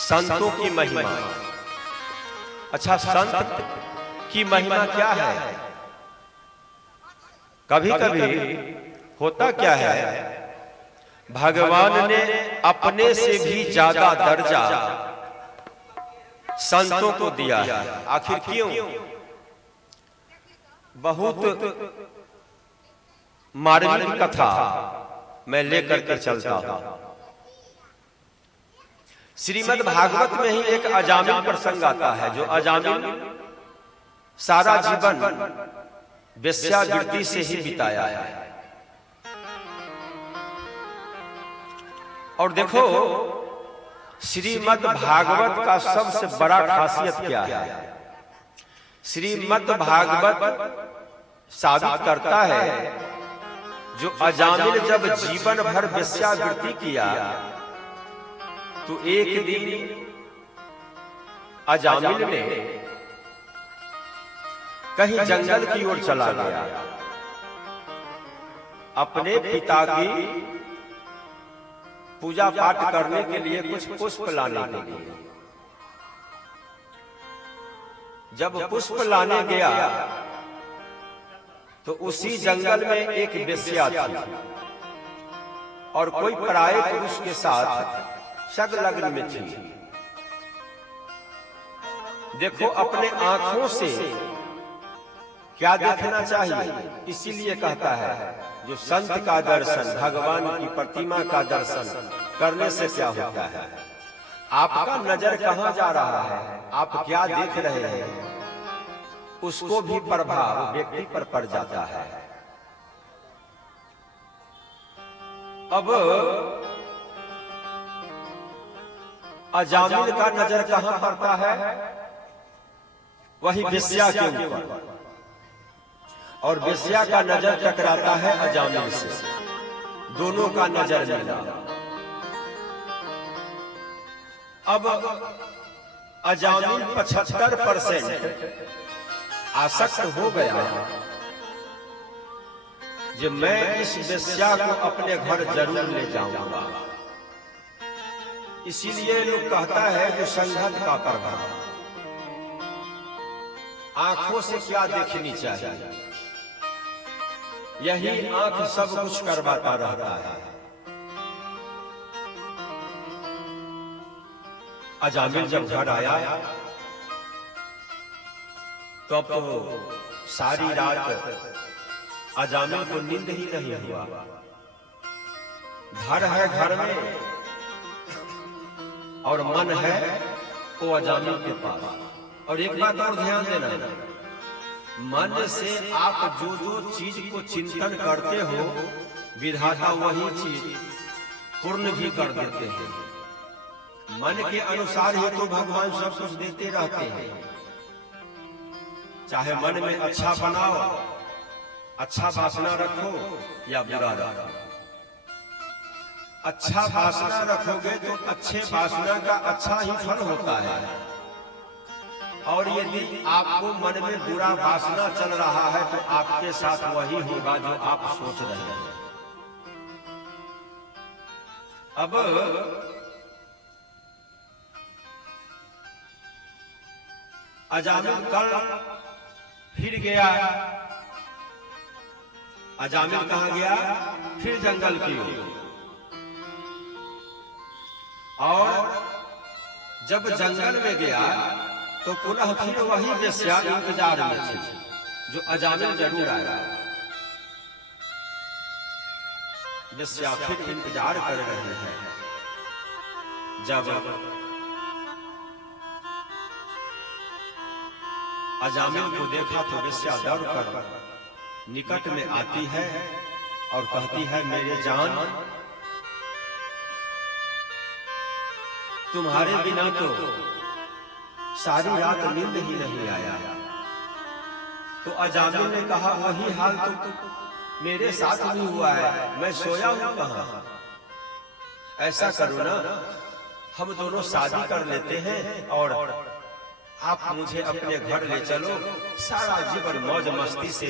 संतों की महिमा। अच्छा, संत की महिमा क्या है? कभी कभी होता क्या है, भगवान ने अपने से भी ज्यादा दर्जा संतों को दिया है। आखिर क्यों? बहुत मार्मिक कथा मैं लेकर के चलता हूं। श्रीमद् भागवत में ही एक अजामिल प्रसंग आता है, जो अजामिल सारा जीवन वेश्यावृत्ति से ही बिताया है। और देखो, श्रीमद् भागवत का सबसे बड़ा खासियत क्या है? श्रीमद् भागवत साबित करता है, जो अजामिल जब जीवन भर वेश्यावृत्ति किया, तो एक दिन अजामिल ने कहीं जंगल की ओर चला गया, अपने पिता की पूजा पाठ करने के लिए कुछ पुष्प लाने के लिए। जब पुष्प लाने गया तो उसी जंगल में एक वेश्या थी और कोई पराये पुरुष के साथ संलग्न में थी। देखो, अपने आंखों से क्या देखना चाहिए? इसीलिए कहता है, जो संत का दर्शन, भगवान की प्रतिमा का दर्शन करने से क्या होता है? आपका नजर कहां जा रहा है, आप क्या देख रहे हैं, उसको भी प्रभाव व्यक्ति पर पड़ जाता है। अब अजामिल का नजर कहां पड़ता है? वही वेश्या के ऊपर, और वेश्या का नजर टकराता है अजामिल से। दोनों का नजर मिला। अब अजामिल 75% आसक्त हो गया, कि मैं इस वेश्या को अपने घर जरूर ले जाऊंगा। इसीलिए लोग कहता है कि संघत का प्रभाव। आंखों से क्या देखनी चाहिए? यही आंख सब कुछ करवाता रहता है। अजामिल जब घर आया तो अब तो सारी रात अजामिल को नींद ही नहीं हुआ। घर है, घर में, और मन है वो अजामिल के पास। और एक बात और ध्यान देना, मन से आप जो जो चीज को चिंतन करते हो, विधाता वही चीज पूर्ण भी कर देते हैं। मन के अनुसार ही तो भगवान सब कुछ देते रहते हैं। चाहे मन में अच्छा बनाओ, अच्छा वासना रखो या बुरा रखो। अच्छा वासना रखोगे तो अच्छे वासना का अच्छा ही फल होता है। और यदि आपको मन में बुरा वासना चल रहा है तो आपके साथ वही होगा जो आप सोच रहे हैं। अब अजामिल कल फिर गया। अजामिल कहां गया? फिर जंगल की ओर। और जब जंगल में गया तो पुनः फिर वही वेश्या इंतजार में थी, जो अजामिल जरूर आया। वेश्या फिर इंतजार कर रहे हैं। जब अजामिल को देखा तो वेश्या दौड़कर निकट में आती है और कहती है, मेरे जान, तुम्हारे बिना तो सारी रात नींद ही नहीं आया। तो अजामिल ने कहा, वही हाल तो मेरे साथ भी हुआ है, मैं सोया हूं कहां। ऐसा करो ना, हम दोनों शादी कर लेते हैं और आप मुझे अपने घर ले चलो, सारा जीवन मौज मस्ती से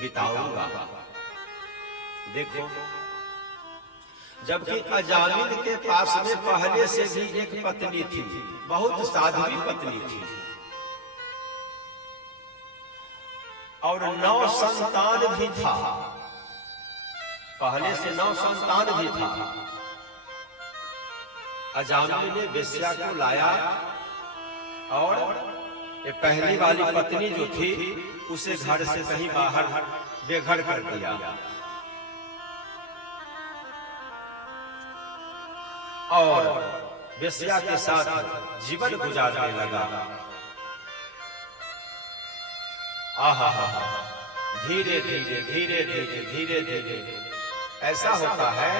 बिताऊंगा। देखो, जबकि अजामिल के पास में पहले से भी एक पत्नी थी, बहुत साध्वी पत्नी थी, और 9 संतान भी था। पहले से 9 संतान भी था। अजामिल ने वेश्या को लाया और ये पहली वाली पत्नी जो थी उसे घर से कहीं बाहर बेघर कर दिया, और वेश्या के साथ जीवन गुजारने लगा। आहा हा, धीरे धीरे धीरे धीरे धीरे धीरे ऐसा होता है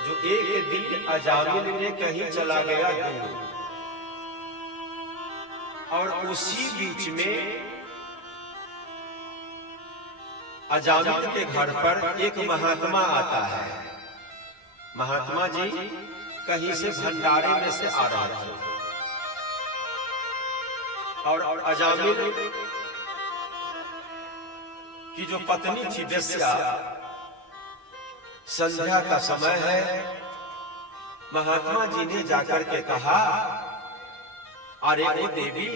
जो एक दिन अजामिल ने कहीं चला गया दूर, और उसी बीच में अजामिल के घर पर एक महात्मा आता है। महात्मा जी कहीं से भंडारे में से आ रहे थे, और अजामिल की जो पत्नी थी वेश्या, संध्या का समय है। महात्मा जी ने जाकर के कहा, अरे ओ देवी,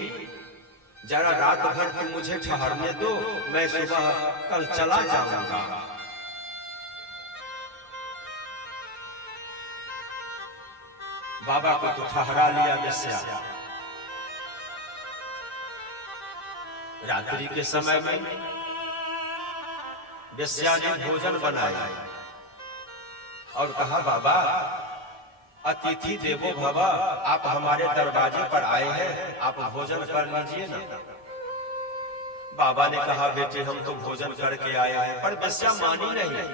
जरा रात भर तुम मुझे ठहरने दो, मैं सुबह कल चला जाऊंगा। बाबा को तो ठहरा लिया वेश्या। रात्रि के समय में वेश्या ने भोजन बनाया और कहा, बाबा अतिथि देवो भव, आप हमारे दरवाजे पर आए हैं, आप भोजन कर लीजिए ना। बाबा ने कहा, बेटे हम तो भोजन करके आए हैं, पर वेश्या मानी नहीं,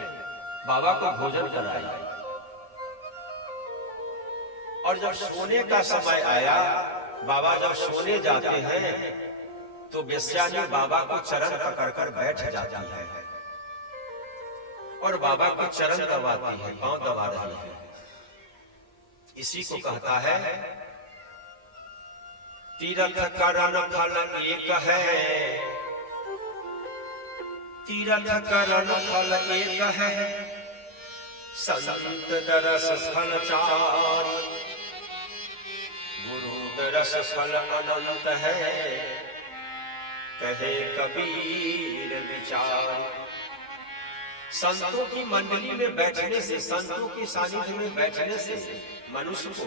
बाबा को भोजन कराया। और जब सोने का समय आया, बाबा जब सोने जाते हैं तो वेश्या ने बाबा को चरण पकड़कर बैठ जाती है और बाबा को चरण दबाती है, पांव दबा रही है। इसी को कहता है तीरथ करण फल एक है, तीरथ करण फल एक है, संत दरस फल चार, गुरु दरस फल अनंत है, कहे कबीर विचार। संतों की मंडली में बैठने से, संतों की सानिध्य में बैठने से मनुष्य को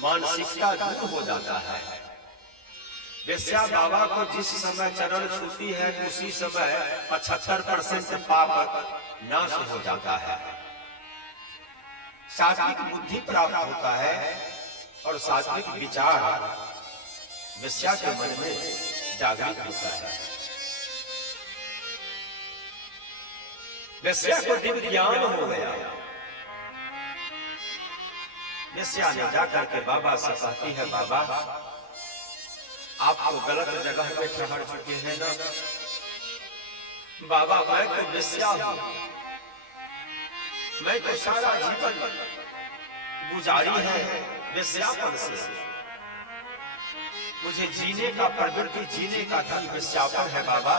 मानसिकता दूर हो जाता है। वेश्या बाबा को जिस समय चरण छूती है उसी समय 75% पाप नाश हो जाता है, सात्विक बुद्धि प्राप्त होता है और सात्विक विचार वेश्या के मन में जागृत होता है। वेश्या को दिव्य ज्ञान हो गया। वेश्या ने जाकर के बाबा से कहती है, बाबा आप तो गलत जगह पे ठहर चुके हैं ना। बाबा मैं तो वेश्या हूं, मैं तो सारा जीवन गुजारी है वेश्यापन से, मुझे जीने का प्रवृत्ति, जीने का धन वेश्यापन है बाबा।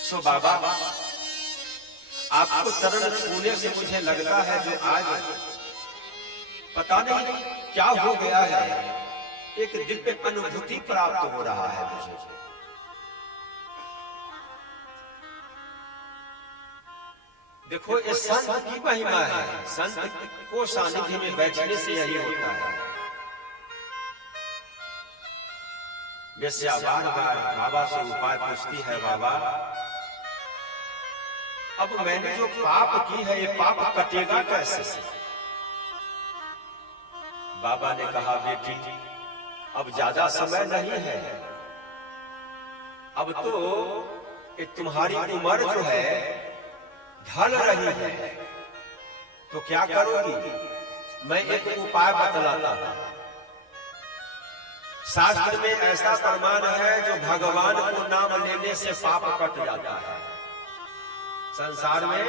सो बाबा आपको चरण छूने से मुझे लगता है जो आज पता नहीं क्या हो गया है, एक दिव्य अनुभूति प्राप्त हो रहा है मुझे। देखो ये संत की महिमा है, संत को सानिध्य में बैठने से यही होता है। वेश्या बार बार बाबा से उपाय पूछती है, बाबा अब मैंने जो पाप की है ये पाप कटेगा कैसे? बाबा ने कहा, बेटी अब ज्यादा समय नहीं है, अब तो तुम्हारी उम्र जो है ढल रही है, तो क्या करोगी? मैं एक उपाय बतलाता हूं। शास्त्र में ऐसा प्रमाण है जो भगवान को नाम लेने से पाप कट जाता है। संसार में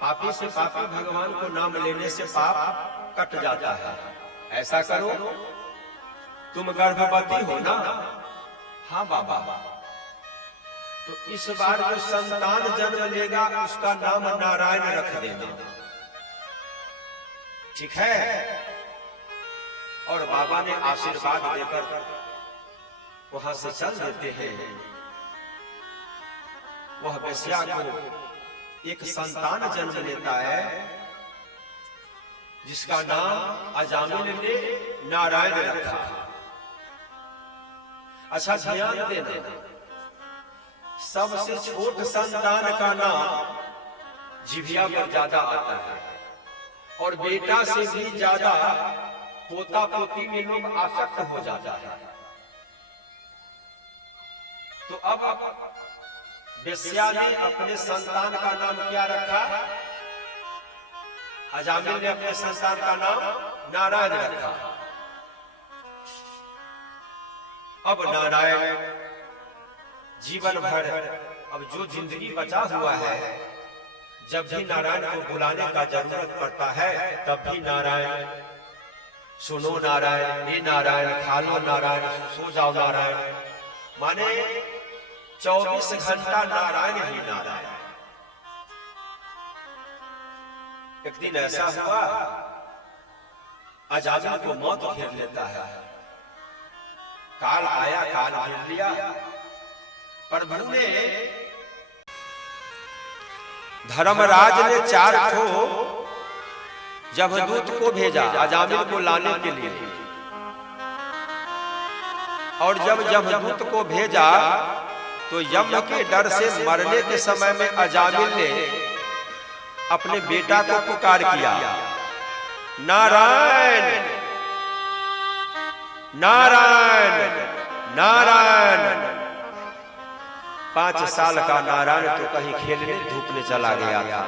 पापी से पापी भगवान को नाम लेने से पाप कट जाता है। ऐसा करो, तुम गर्भवती हो ना? हाँ बाबा। तो इस बार जो संतान जन्म लेगा उसका नाम नारायण रख देना, ठीक है। और बाबा ने आशीर्वाद देकर वहां से चल देते हैं। वह वेश्या को एक संतान जन्म लेता है जिसका नाम अजामिल ने नारायण रखा। अच्छा ध्यान देना, सबसे छोट संतान का नाम जिभिया पर ज्यादा आता है और बेटा से भी ज्यादा पोता पोती में लोग आसक्त हो जाता है। तो अब वेश्या ने अपने संतान का नाम क्या रखा? अजामिल ने अपने संतान का नाम नारायण रखा। अब नारायण जीवन भर, अब जो जिंदगी बचा हुआ है, जब भी नारायण को बुलाने का जरूरत पड़ता है तब भी नारायण, सुनो नारायण, ये नारायण, खा लो नारायण, सो जाओ नारायण, माने 24 घंटा नारायण ही नारायण। एक दिन ऐसा हुआ, अजामिल को मौत घेर लेता है। काल आया, काल घेर लिया। प्रभु ने, धर्मराज ने 4 ठो जमदूत को भेजा अजामिल को लाने के लिए। और जब जमदूत को भेजा तो यम के डर से मरने के समय में अजामिल ने अपने बेटा को पुकार किया, नारायण नारायण नारायण। 5 साल का नारायण तो कहीं खेलने धूपने चला गया था,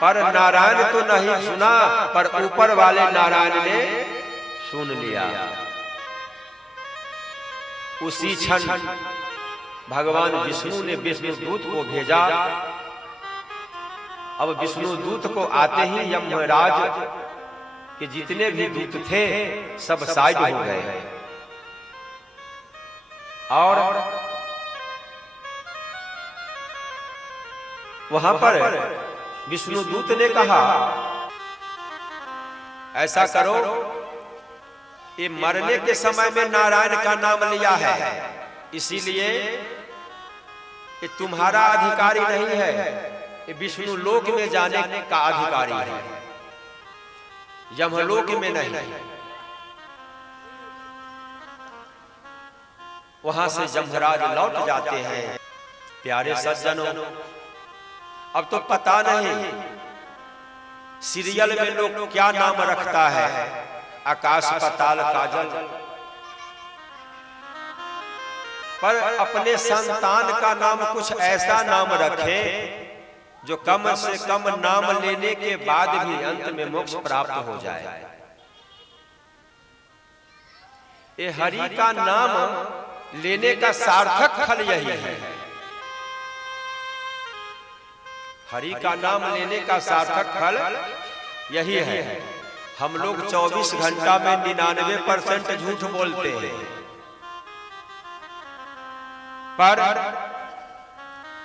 पर नारायण तो नहीं सुना, पर ऊपर वाले नारायण ने सुन लिया। उसी क्षण भगवान विष्णु ने विष्णुदूत को भेजा। अब विष्णुदूत को आते ही यमराज के जितने भी दूत थे सब साइड हो गए। और वहां पर विष्णुदूत ने कहा, ऐसा करो, ये मरने के समय में नारायण का नाम लिया है, इसीलिए ये तुम्हारा अधिकारी नहीं है, ये विष्णु लोक में जाने का अधिकारी है, यमलोक में नहीं। वहां से यमराज लौट जाते हैं। प्यारे सज्जनों, अब तो पता नहीं सीरियल में लोग क्या नाम रखता है, आकाश पाताल काजल, पर अपने संतान का नाम कुछ ऐसा नाम रखे जो कम से कम नाम लेने के बाद भी अंत में मोक्ष प्राप्त हो जाए। ये हरि का नाम लेने का सार्थक फल यही है। हरि का नाम लेने का सार्थक फल यही है। हम लोग 24 घंटा में 99% झूठ बोलते हैं, पर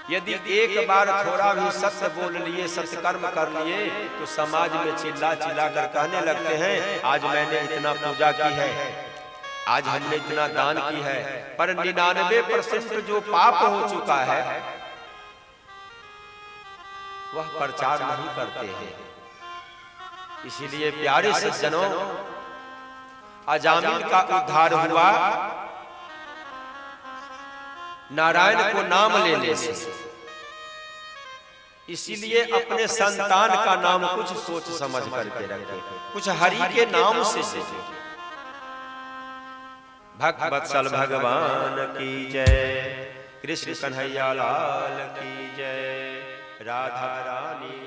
यदि एक बार थोड़ा भी सत्य बोल लिए, सत्कर्म कर लिए, तो समाज में चिल्ला चिल्ला कर कहने लगते हैं, आज मैंने इतना पूजा की है, आज हमने इतना दान की है, पर 99% जो पाप हो चुका है वह प्रचार नहीं करते हैं। इसीलिए प्यारे सज्जनों, अजामिल का उद्धार हुआ नारायण को नाम लेने से। इसीलिए अपने संतान का नाम कुछ सोच समझ करके रखे, कुछ हरि के नाम से भक्त वत्सल भगवान की जय, कृष्ण कन्हैया लाल की जय, राधा रानी